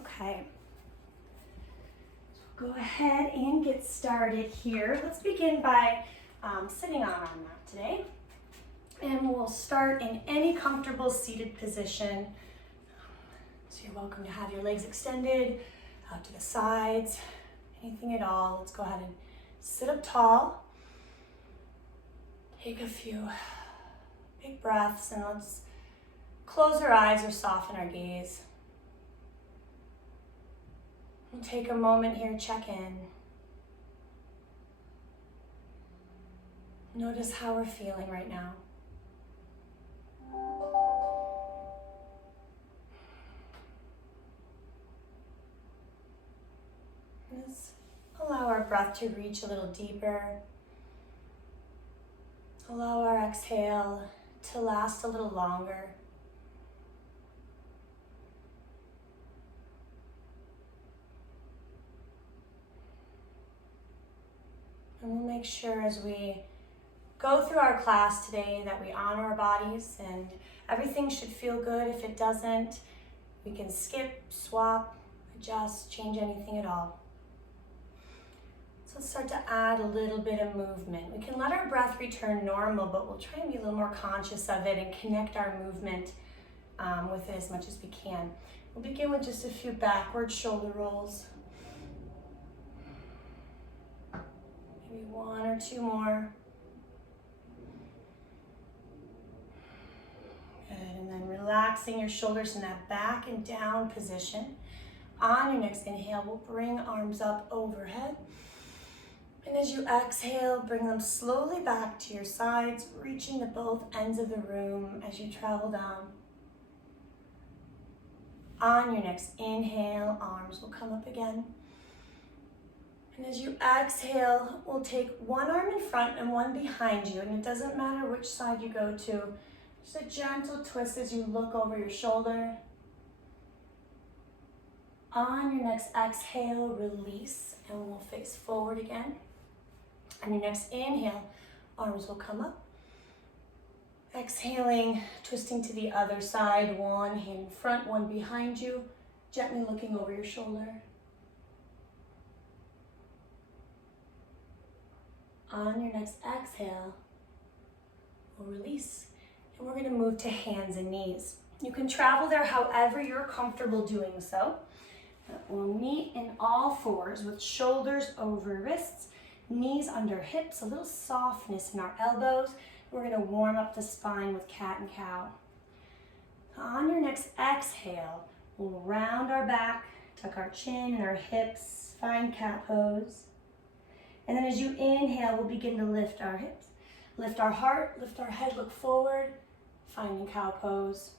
Okay, so go ahead and get started here. Let's begin by sitting on our mat today. And we'll start in any comfortable seated position. So you're welcome to have your legs extended out to the sides, anything at all. Let's go ahead and sit up tall. Take a few big breaths and let's close our eyes or soften our gaze. We'll take a moment here, check in. Notice how we're feeling right now. Just allow our breath to reach a little deeper. Allow our exhale to last a little longer. And we'll make sure as we go through our class today that we honor our bodies, and everything should feel good. If it doesn't, we can skip, swap, adjust, change anything at all. So let's start to add a little bit of movement. We can let our breath return normal, but we'll try and be a little more conscious of it and connect our movement with it as much as we can. We'll begin with just a few backward shoulder rolls. Maybe one or two more. Good, and then relaxing your shoulders in that back and down position. On your next inhale, we'll bring arms up overhead. And as you exhale, bring them slowly back to your sides, reaching to both ends of the room as you travel down. On your next inhale, arms will come up again. And as you exhale, we'll take one arm in front and one behind you. And it doesn't matter which side you go to. Just a gentle twist as you look over your shoulder. On your next exhale, release, and we'll face forward again. On your next inhale, arms will come up. Exhaling, twisting to the other side, one hand in front, one behind you, gently looking over your shoulder. On your next exhale, we'll release, and we're gonna move to hands and knees. You can travel there however you're comfortable doing so. We'll meet in all fours with shoulders over wrists, knees under hips, a little softness in our elbows. We're gonna warm up the spine with cat and cow. On your next exhale, we'll round our back, tuck our chin and our hips, find cat pose. And then as you inhale, we'll begin to lift our hips, lift our heart, lift our head, look forward, finding cow pose.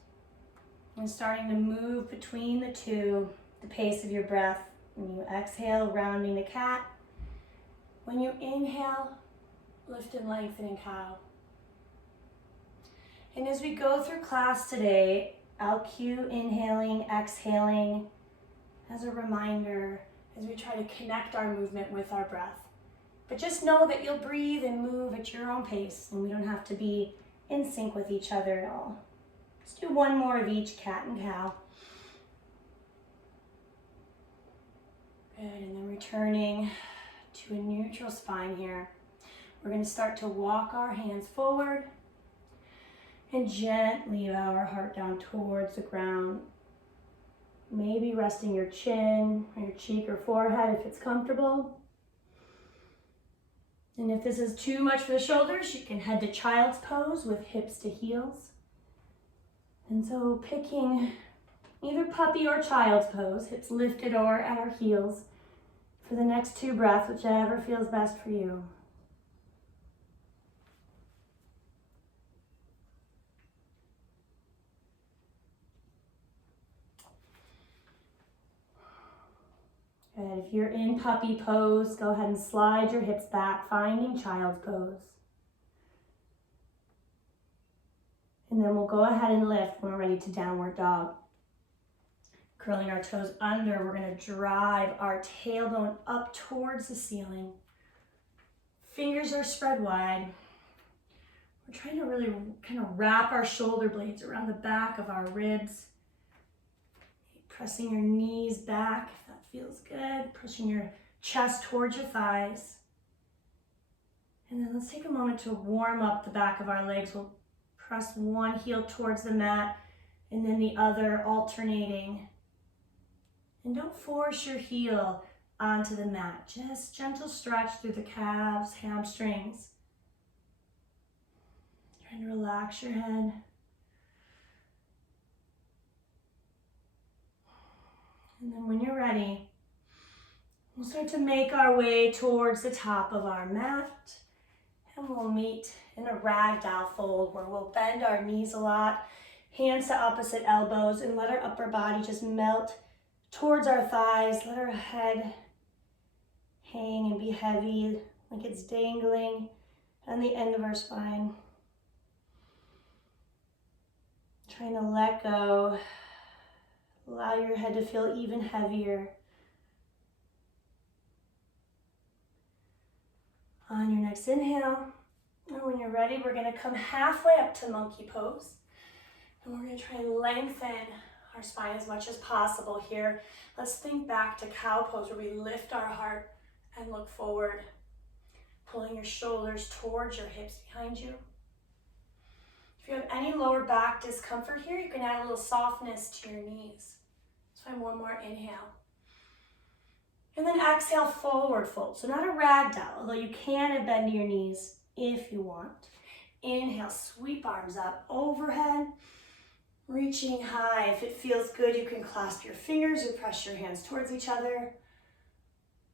And starting to move between the two, the pace of your breath. When you exhale, rounding the cat. When you inhale, lift and lengthening cow. And as we go through class today, I'll cue inhaling, exhaling as a reminder as we try to connect our movement with our breath. But just know that you'll breathe and move at your own pace, and we don't have to be in sync with each other at all. Let's do one more of each, cat and cow. Good, and then returning to a neutral spine here. We're going to start to walk our hands forward and gently bow our heart down towards the ground. Maybe resting your chin or your cheek or forehead if it's comfortable. And if this is too much for the shoulders, you can head to child's pose with hips to heels. And so picking either puppy or child's pose, hips lifted or at our heels, for the next two breaths, whichever feels best for you. Good. If you're in puppy pose, go ahead and slide your hips back, finding child's pose. And then we'll go ahead and lift when we're ready to downward dog. Curling our toes under, we're going to drive our tailbone up towards the ceiling. Fingers are spread wide. We're trying to really kind of wrap our shoulder blades around the back of our ribs. Pressing your knees back if that feels good. Pushing your chest towards your thighs. And then let's take a moment to warm up the back of our legs. We'll press one heel towards the mat and then the other, alternating. And don't force your heel onto the mat. Just gentle stretch through the calves, hamstrings. Trying to relax your head. And then when you're ready, we'll start to make our way towards the top of our mat. And we'll meet in a ragdoll fold where we'll bend our knees a lot, hands to opposite elbows, and let our upper body just melt towards our thighs. Let our head hang and be heavy, like it's dangling on the end of our spine. Trying to let go. Allow your head to feel even heavier. On your next inhale, and when you're ready, we're going to come halfway up to monkey pose. And we're going to try and lengthen our spine as much as possible here. Let's think back to cow pose where we lift our heart and look forward, pulling your shoulders towards your hips behind you. If you have any lower back discomfort here, you can add a little softness to your knees. Let's find one more inhale. And then exhale, forward fold. So not a ragdoll, although you can bend your knees if you want. Inhale, sweep arms up overhead, reaching high. If it feels good, you can clasp your fingers or press your hands towards each other.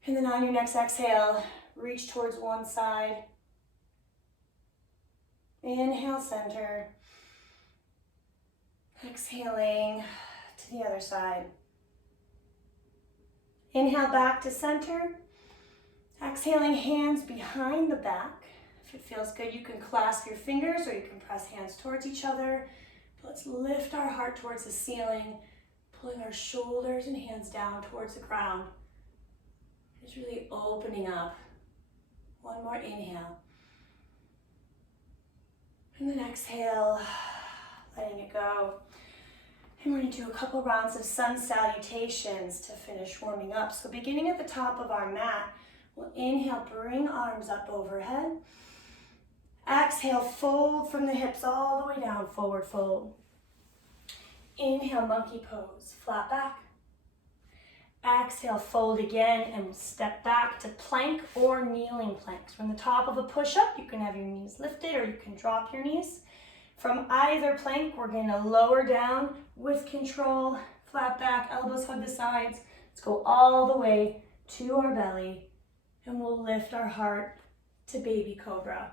And then on your next exhale, reach towards one side. Inhale, center. Exhaling to the other side. Inhale back to center. Exhaling, hands behind the back. If it feels good, you can clasp your fingers or you can press hands towards each other. But let's lift our heart towards the ceiling, pulling our shoulders and hands down towards the ground. Just really opening up. One more inhale. And then exhale, letting it go. And we're going to do a couple rounds of sun salutations to finish warming up. So beginning at the top of our mat, we'll inhale, bring arms up overhead. Exhale, fold from the hips all the way down, forward fold. Inhale, monkey pose, flat back. Exhale, fold again, and we'll step back to plank or kneeling planks. From the top of a push-up, you can have your knees lifted or you can drop your knees. From either plank, we're going to lower down with control, flat back, elbows hug the sides. Let's go all the way to our belly, and we'll lift our heart to baby cobra.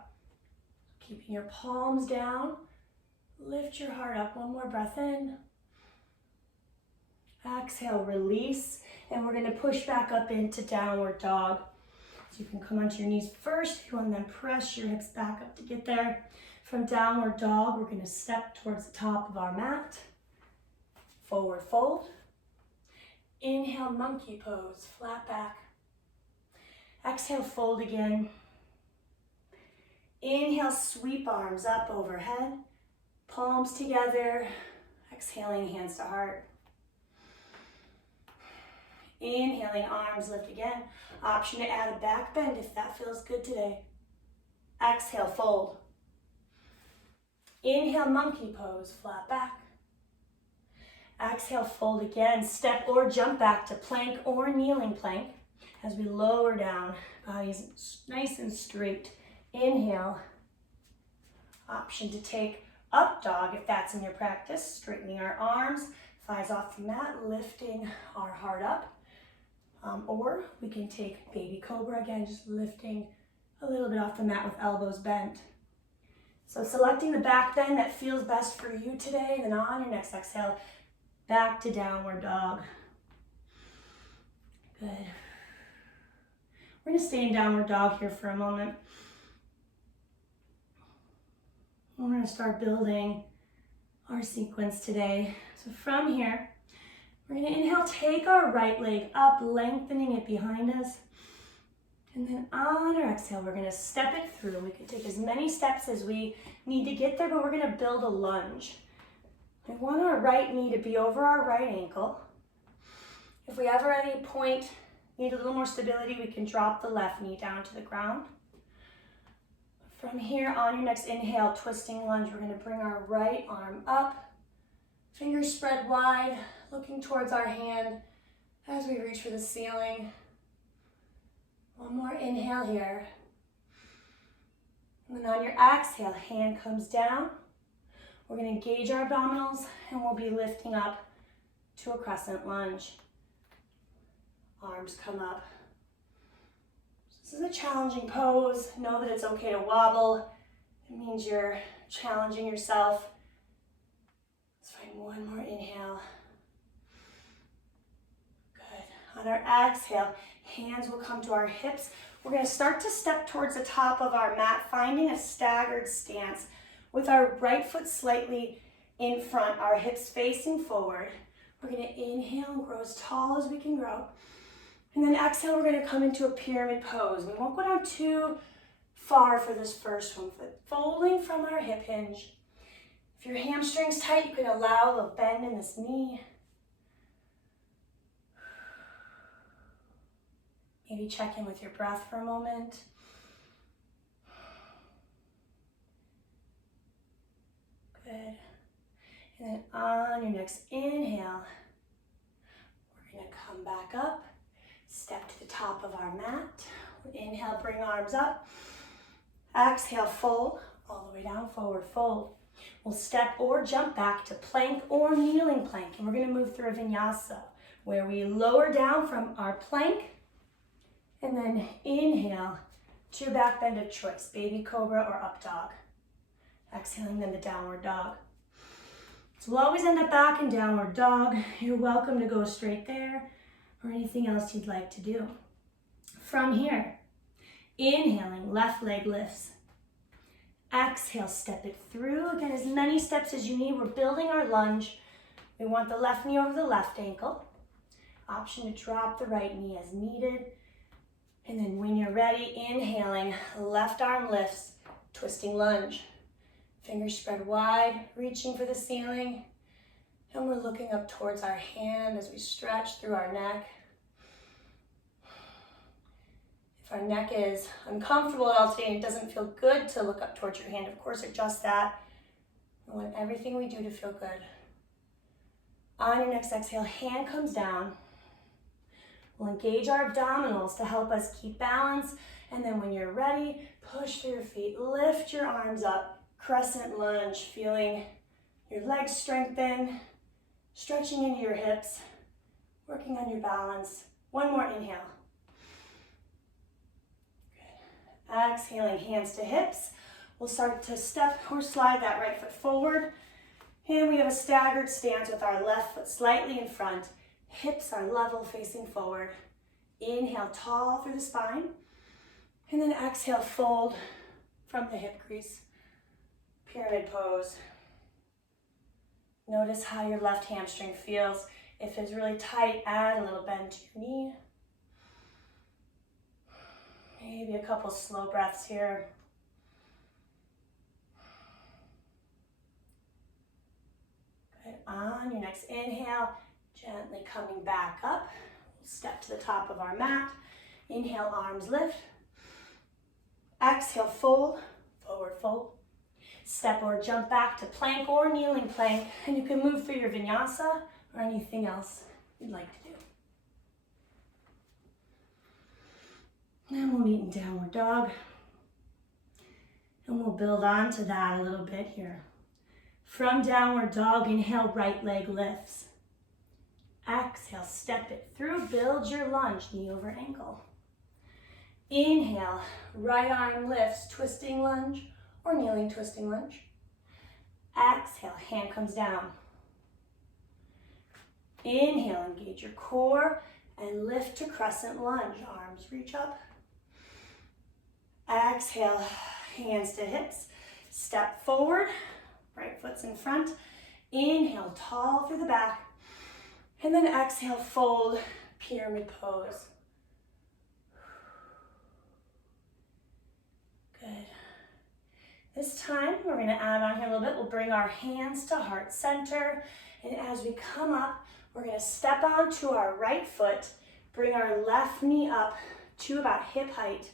Keeping your palms down, lift your heart up. One more breath in. Exhale, release, and we're going to push back up into downward dog. So you can come onto your knees first if you want, and then press your hips back up to get there. From downward dog, we're going to step towards the top of our mat. Forward fold. Inhale, monkey pose, flat back. Exhale, fold again. Inhale, sweep arms up overhead. Palms together. Exhaling, hands to heart. Inhaling, arms lift again. Option to add a back bend if that feels good today. Exhale, fold. Inhale, monkey pose, flat back. Exhale, fold again. Step or jump back to plank or kneeling plank as we lower down. Body's nice and straight. Inhale. Option to take up dog if that's in your practice. Straightening our arms, thighs off the mat, lifting our heart up. Or we can take baby cobra again, just lifting a little bit off the mat with elbows bent. So selecting the back bend that feels best for you today, and then on your next exhale, back to downward dog. Good. We're going to stay in downward dog here for a moment. We're going to start building our sequence today. So from here, we're going to inhale, take our right leg up, lengthening it behind us. And then on our exhale, we're going to step it through. We can take as many steps as we need to get there, but we're going to build a lunge. We want our right knee to be over our right ankle. If we ever at any point need a little more stability, we can drop the left knee down to the ground. From here, on your next inhale, twisting lunge, we're gonna bring our right arm up, fingers spread wide, looking towards our hand as we reach for the ceiling. One more inhale here. And then on your exhale, hand comes down. We're gonna engage our abdominals and we'll be lifting up to a crescent lunge. Arms come up. This is a challenging pose. Know that it's okay to wobble. It means you're challenging yourself. Let's find one more inhale. Good. On our exhale, hands will come to our hips. We're going to start to step towards the top of our mat, finding a staggered stance with our right foot slightly in front, our hips facing forward. We're going to inhale and grow as tall as we can grow. And then exhale, we're going to come into a pyramid pose. We won't go down too far for this first one, but folding from our hip hinge. If your hamstring's tight, you can allow a bend in this knee. Maybe check in with your breath for a moment. Good. And then on your next inhale, we're going to come back up, step to the top of our mat. Inhale, bring arms up. Exhale, fold, all the way down, forward fold. We'll step or jump back to plank or kneeling plank. And we're going to move through a vinyasa, where we lower down from our plank, and then inhale to your back bend of choice, baby cobra or up dog. Exhaling, then the downward dog. So we'll always end up back in downward dog. You're welcome to go straight there or anything else you'd like to do. From here, inhaling, left leg lifts. Exhale, step it through. Again, as many steps as you need. We're building our lunge. We want the left knee over the left ankle. Option to drop the right knee as needed. And then when you're ready, inhaling, left arm lifts, twisting lunge. Fingers spread wide, reaching for the ceiling. And we're looking up towards our hand as we stretch through our neck. If our neck is uncomfortable at all today and it doesn't feel good to look up towards your hand, of course, adjust that. We want everything we do to feel good. On your next exhale, hand comes down. We'll engage our abdominals to help us keep balance. And then when you're ready, push through your feet, lift your arms up, crescent lunge, feeling your legs strengthen, stretching into your hips, working on your balance. One more inhale. Good. Exhaling, hands to hips. We'll start to step or slide that right foot forward. And we have a staggered stance with our left foot slightly in front. Hips are level, facing forward. Inhale, tall through the spine. And then exhale, fold from the hip crease. Pyramid pose. Notice how your left hamstring feels. If it's really tight, add a little bend to your knee. Maybe a couple slow breaths here. Good. On your next inhale, gently coming back up. Step to the top of our mat. Inhale, arms lift. Exhale, fold, forward fold. Step or jump back to plank or kneeling plank. And you can move through your vinyasa or anything else you'd like to do. And we'll meet in downward dog. And we'll build on to that a little bit here. From downward dog, inhale, right leg lifts. Exhale, step it through, build your lunge, knee over ankle. Inhale, right arm lifts, twisting lunge or kneeling twisting lunge. Exhale, hand comes down. Inhale, engage your core and lift to crescent lunge. Arms reach up. Exhale, hands to hips. Step forward, right foot's in front. Inhale, tall through the back. And then exhale, fold, pyramid pose. Good. This time, we're going to add on here a little bit. We'll bring our hands to heart center. And as we come up, We're gonna step onto our right foot, bring our left knee up to about hip height.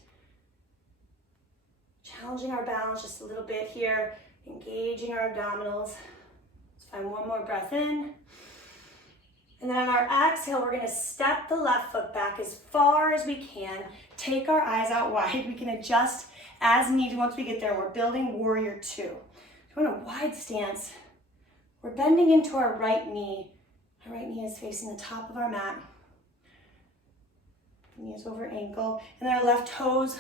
Challenging our balance just a little bit here, engaging our abdominals. Let's find one more breath in. And then on our exhale, we're gonna step the left foot back as far as we can. Take our eyes out wide. We can adjust as needed once we get there. We're building warrior two. We're in a wide stance. We're bending into our right knee. Our right knee is facing the top of our mat. Knee is over ankle. And then our left toes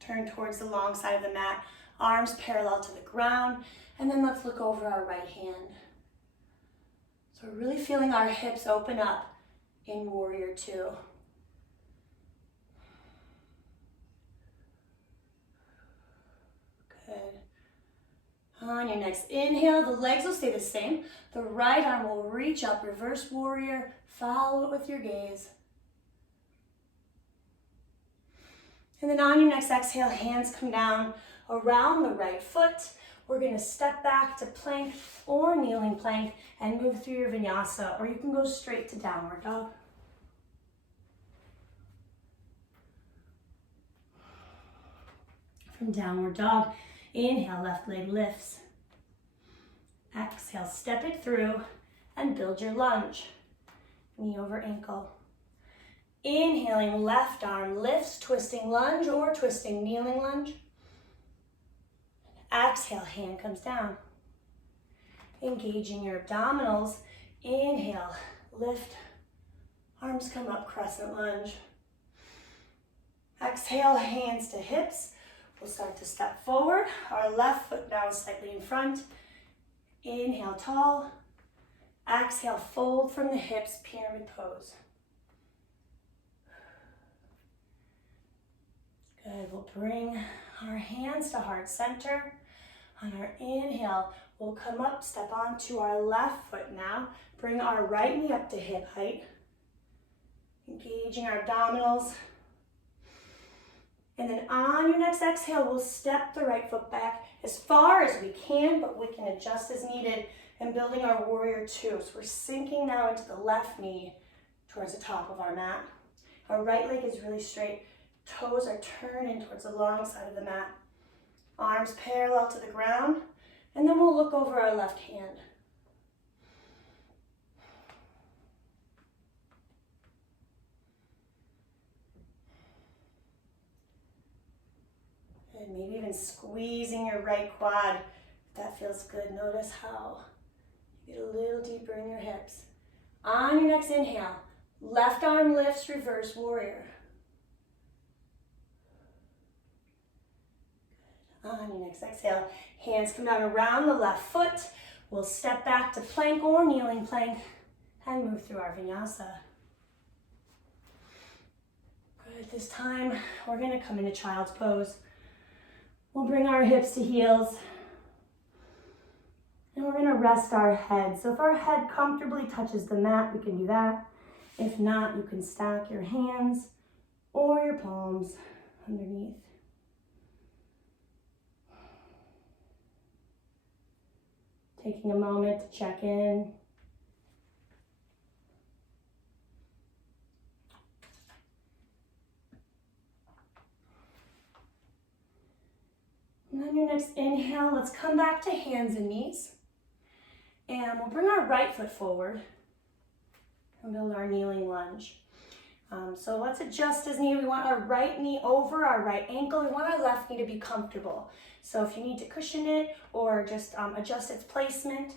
turn towards the long side of the mat. Arms parallel to the ground. And then let's look over our right hand. So we're really feeling our hips open up in warrior two. Good. On your next inhale, the legs will stay the same. The right arm will reach up, reverse warrior. Follow it with your gaze. And then on your next exhale, hands come down around the right foot. We're gonna step back to plank or kneeling plank and move through your vinyasa, or you can go straight to downward dog. From downward dog, inhale, left leg lifts. Exhale, step it through and build your lunge. Knee over ankle. Inhaling, left arm lifts, twisting lunge or twisting kneeling lunge. Exhale, hand comes down. Engaging your abdominals. Inhale, lift. Arms come up, crescent lunge. Exhale, hands to hips. We'll start to step forward. Our left foot now is slightly in front. Inhale, tall. Exhale, fold from the hips, pyramid pose. Good, we'll bring our hands to heart center. On our inhale, we'll come up, step onto our left foot now. Bring our right knee up to hip height. Engaging our abdominals. And then on your next exhale, we'll step the right foot back as far as we can, but we can adjust as needed, and building our warrior two. So we're sinking now into the left knee towards the top of our mat. Our right leg is really straight. Toes are turning towards the long side of the mat. Arms parallel to the ground. And then we'll look over our left hand. And maybe even squeezing your right quad. If that feels good, notice how you get a little deeper in your hips. On your next inhale, left arm lifts, reverse warrior. On your next exhale, hands come down around the left foot. We'll step back to plank or kneeling plank and move through our vinyasa. Good, this time we're gonna come into child's pose. We'll bring our hips to heels and we're gonna rest our head. So if our head comfortably touches the mat, we can do that. If not, you can stack your hands or your palms underneath. Taking a moment to check in. And on your next inhale, let's come back to hands and knees. And we'll bring our right foot forward and build our kneeling lunge. So let's adjust as needed. We want our right knee over our right ankle. We want our left knee to be comfortable. So if you need to cushion it or just adjust its placement,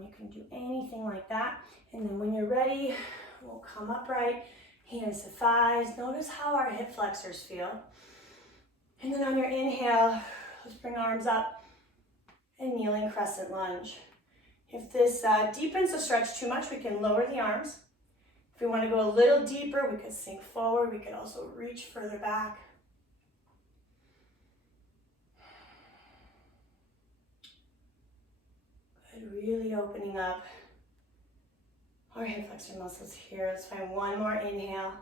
you can do anything like that. And then when you're ready, we'll come upright, hands to thighs. Notice how our hip flexors feel. And then on your inhale, let's bring arms up and kneeling crescent lunge. If this deepens the stretch too much, we can lower the arms. If we want to go a little deeper, we could sink forward. We could also reach further back. Good, really opening up our hip flexor muscles here. Let's find one more inhale.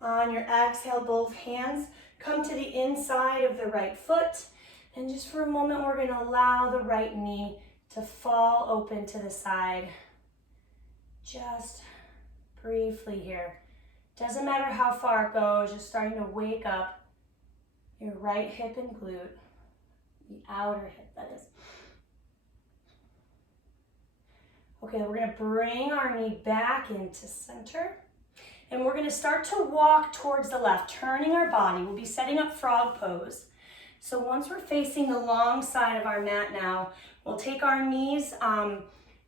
On your exhale, both hands come to the inside of the right foot. And just for a moment, we're going to allow the right knee to fall open to the side. Just briefly here. Doesn't matter how far it goes, just starting to wake up your right hip and glute, the outer hip, that is. Okay, we're gonna bring our knee back into center, and we're gonna start to walk towards the left, turning our body. We'll be setting up frog pose. So once we're facing the long side of our mat now, we'll take our knees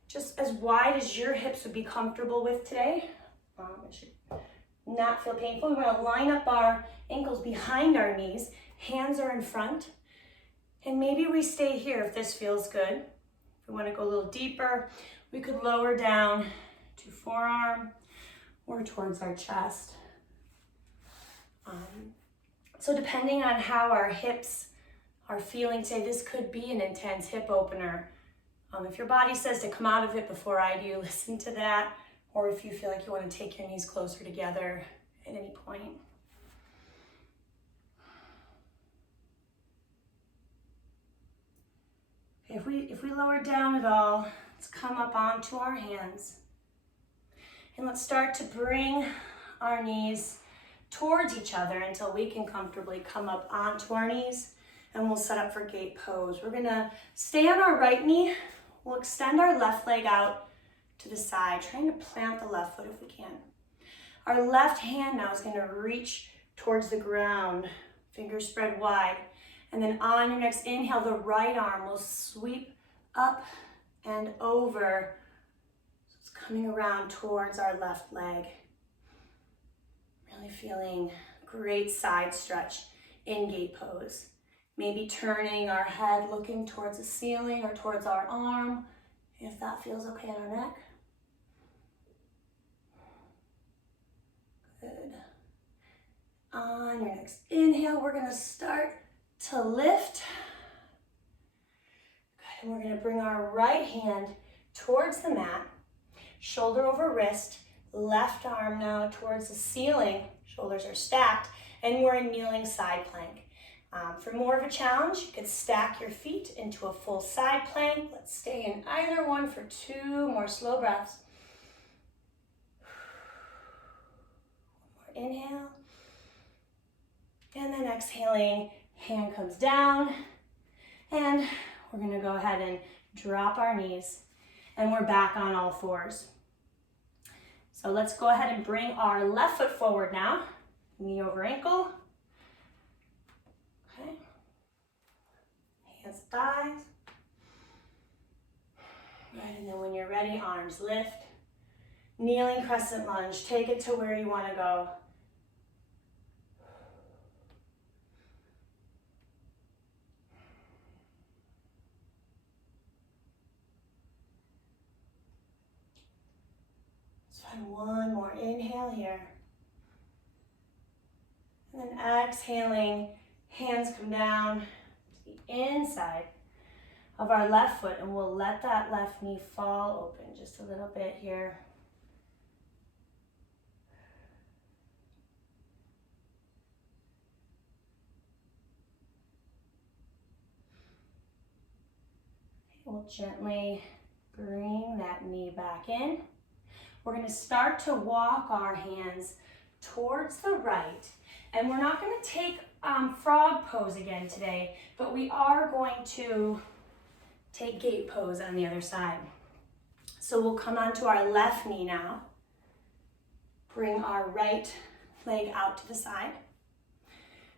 just as wide as your hips would be comfortable with today. It should not feel painful. We're gonna line up our ankles behind our knees, hands are in front, and maybe we stay here if this feels good. If we wanna go a little deeper, we could lower down to forearm or towards our chest. So depending on how our hips are feeling today, this could be an intense hip opener. If your body says to come out of it before I do, listen to that. Or if you feel like you want to take your knees closer together at any point. If we lower down at all, let's come up onto our hands. And let's start to bring our knees towards each other until we can comfortably come up onto our knees, and we'll set up for gate pose. We're gonna stay on our right knee. We'll extend our left leg out to the side, trying to plant the left foot if we can. Our left hand now is gonna reach towards the ground, fingers spread wide. And then on your next inhale, the right arm will sweep up and over. So it's coming around towards our left leg. Really feeling great side stretch in gate pose. Maybe turning our head, looking towards the ceiling or towards our arm, if that feels okay on our neck. Good. On your next inhale, we're gonna start to lift. Good, and we're gonna bring our right hand towards the mat, shoulder over wrist, left arm now towards the ceiling, shoulders are stacked, and we're in kneeling side plank. For more of a challenge, you could stack your feet into a full side plank. Let's stay in either one for 2 more slow breaths. One more inhale. And then exhaling, hand comes down. And we're gonna go ahead and drop our knees. And we're back on all fours. So let's go ahead and bring our left foot forward now. Knee over ankle. Okay. Hands, thighs. Right, and then when you're ready, arms lift. Kneeling crescent lunge. Take it to where you want to go. Let's find one more inhale here. And then exhaling, hands come down to the inside of our left foot, and we'll let that left knee fall open just a little bit here. We'll gently bring that knee back in. We're going to start to walk our hands towards the right. And we're not going to take frog pose again today, but we are going to take gate pose on the other side. So we'll come onto our left knee now. Bring our right leg out to the side.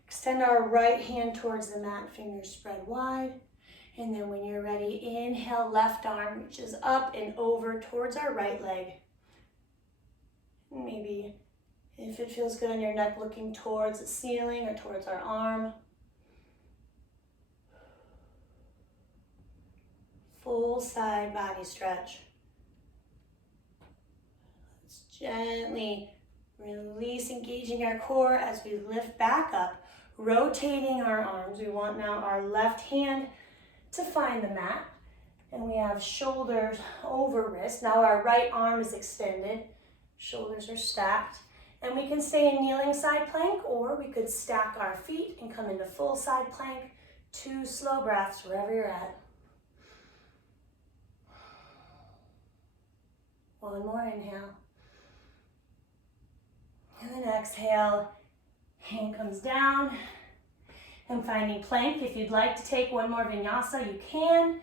Extend our right hand towards the mat, fingers spread wide. And then when you're ready, inhale, left arm reaches up and over towards our right leg. Maybe if it feels good on your neck, looking towards the ceiling or towards our arm. Full side body stretch. Let's gently release, engaging our core as we lift back up, rotating our arms. We want now our left hand to find the mat. And we have shoulders over wrist. Now our right arm is extended. Shoulders are stacked. And we can stay in kneeling side plank, or we could stack our feet and come into full side plank. 2 slow breaths wherever you're at. One more inhale. And then exhale, hand comes down. And finding plank. If you'd like to take one more vinyasa, you can.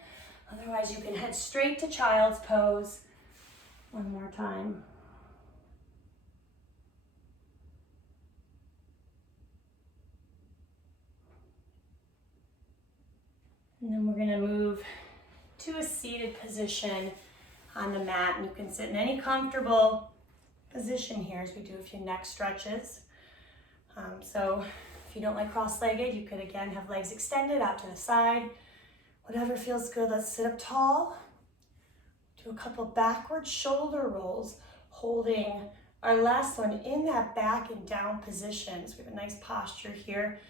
Otherwise, you can head straight to child's pose. One more time. And then we're going to move to a seated position on the mat. And you can sit in any comfortable position here as we do a few neck stretches. So if you don't like cross-legged, you could again have legs extended out to the side. Whatever feels good. Let's sit up tall. Do a couple backward shoulder rolls, holding our last one in that back and down position. So we have a nice posture here.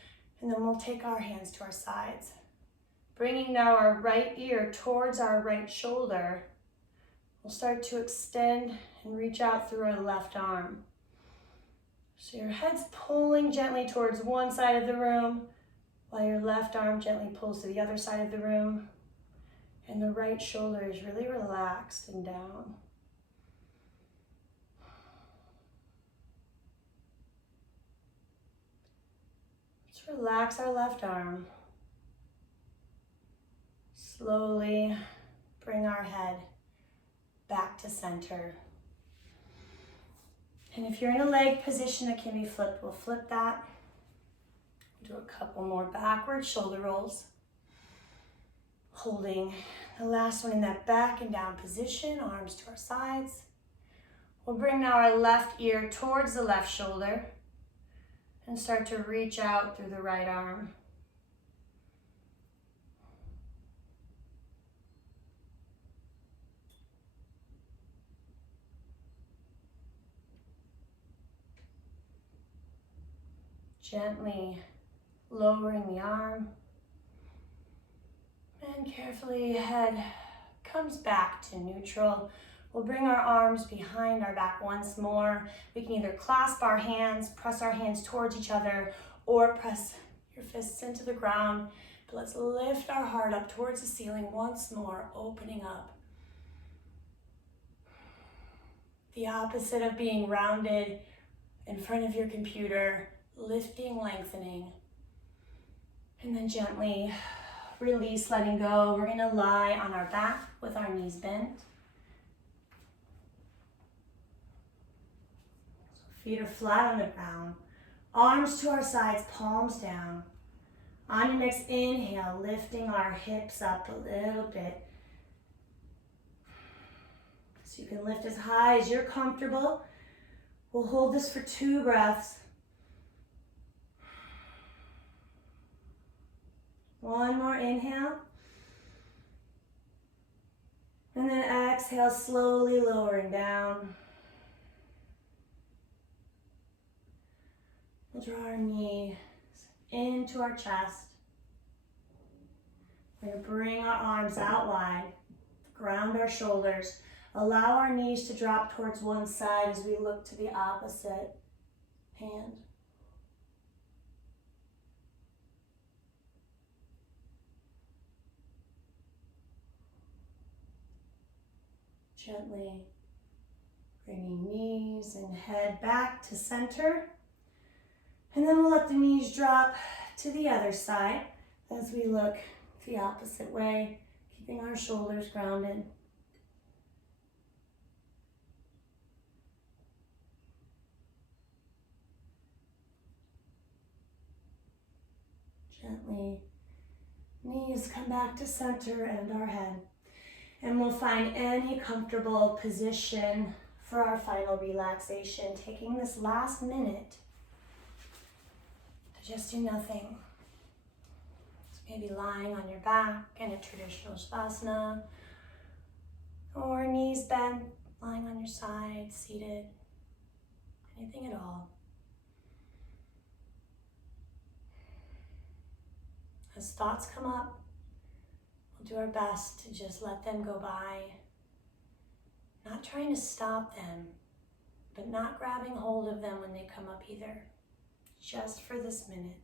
And then we'll take our hands to our sides. Bringing now our right ear towards our right shoulder. We'll start to extend and reach out through our left arm. So your head's pulling gently towards one side of the room, while your left arm gently pulls to the other side of the room. And the right shoulder is really relaxed and down. Let's relax our left arm. Slowly bring our head back to center. And if you're in a leg position that can be flipped, we'll flip that. Do a couple more backward shoulder rolls. Holding the last one in that back and down position, arms to our sides. We'll bring now our left ear towards the left shoulder and start to reach out through the right arm. Gently lowering the arm. And carefully, head comes back to neutral. We'll bring our arms behind our back once more. We can either clasp our hands, press our hands towards each other, or press your fists into the ground. But let's lift our heart up towards the ceiling once more, opening up. The opposite of being rounded in front of your computer, lifting, lengthening. And then gently release, letting go. We're going to lie on our back with our knees bent. So feet are flat on the ground. Arms to our sides, palms down. On your next inhale, lifting our hips up a little bit. So you can lift as high as you're comfortable. We'll hold this for 2 breaths. One more inhale. And then exhale, slowly lowering down. We'll draw our knees into our chest. We're going to bring our arms out wide, ground our shoulders, allow our knees to drop towards one side as we look to the opposite hand. Gently bringing knees and head back to center. And then we'll let the knees drop to the other side as we look the opposite way, keeping our shoulders grounded. Gently, knees come back to center and our head. And we'll find any comfortable position for our final relaxation, taking this last minute to just do nothing. So maybe lying on your back in a traditional Shavasana, or knees bent, lying on your side, seated, anything at all. As thoughts come up, we'll do our best to just let them go by, not trying to stop them, but not grabbing hold of them when they come up either, just for this minute.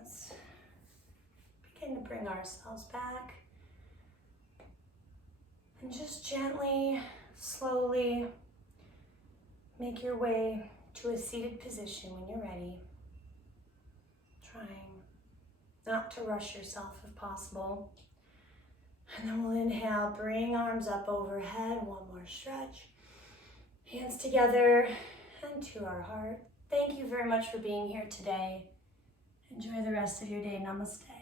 Let's begin to bring ourselves back. And just gently, slowly make your way to a seated position when you're ready. Trying not to rush yourself if possible. And then we'll inhale, bring arms up overhead, one more stretch. Hands together and to our heart. Thank you very much for being here today. Enjoy the rest of your day. Namaste.